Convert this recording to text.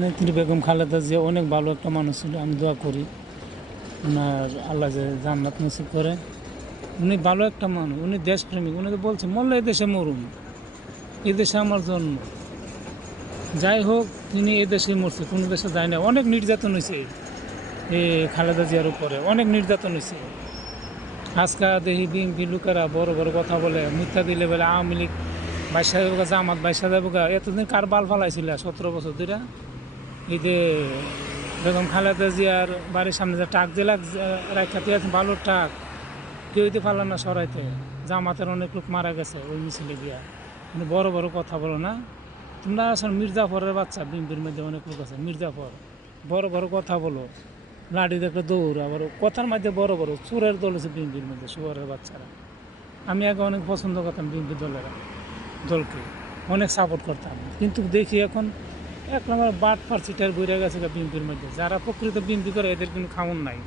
নেত্রী বেগম খালেদা জিয়া অনেক ভালো একটা মানুষ ছিল। আমি দোয়া করি ওনার আল্লাহ যে জান্নাত নসিব করে। উনি ভালো একটা মানুষ, উনি দেশপ্রেমিক। উনি তো বলছে মরলে এই দেশে মরুন, এই দেশে আমার জন্ম। যাই হোক, তিনি এই দেশে মরছে, কোনো দেশে যায় না। অনেক নির্যাতন হয়েছে এই খালেদা জিয়ার উপরে, অনেক নির্যাতন হয়েছে। আজকা দেখি বিএনপি লোকেরা বড় বড় কথা বলে, মিথ্যা দিলে বলে আওয়ামী লীগ বাইশা যাবো, জামাত বাইশা যাবো। এতদিন কার বাল ফালাইছিল 17 বছর ধরে? এই যে বেগম খালেদা জিয়ার বাড়ির সামনে যে টাক যে রাখাতে আছে, ভালো টাক, কেউ তো পারল না সরাইতে। জামাতের অনেক লোক মারা গেছে ওই মিছিলে গিয়া। কিন্তু বড় বড় কথা বলো না তোমরা। আসলে মির্জাফরের বাচ্চা, বিএনপির মধ্যে অনেক লোক আছে মির্জাফর, বড় বড় কথা বলো, লাঠি দেখলে দৌড়। আবার কথার মধ্যে বড় বড় চোরের দল আছে বিএনপির মধ্যে, শুয়ারের বাচ্চারা। আমি আগে অনেক পছন্দ করতাম বিএনপি দলকে, অনেক সাপোর্ট করতাম। কিন্তু দেখি এখন এক নম্বর বাট ফার্সিটার বইরা গেছে বিএনপির মধ্যে। যারা প্রকৃত বিএনপি করে এদের কিন্তু খামন নাই।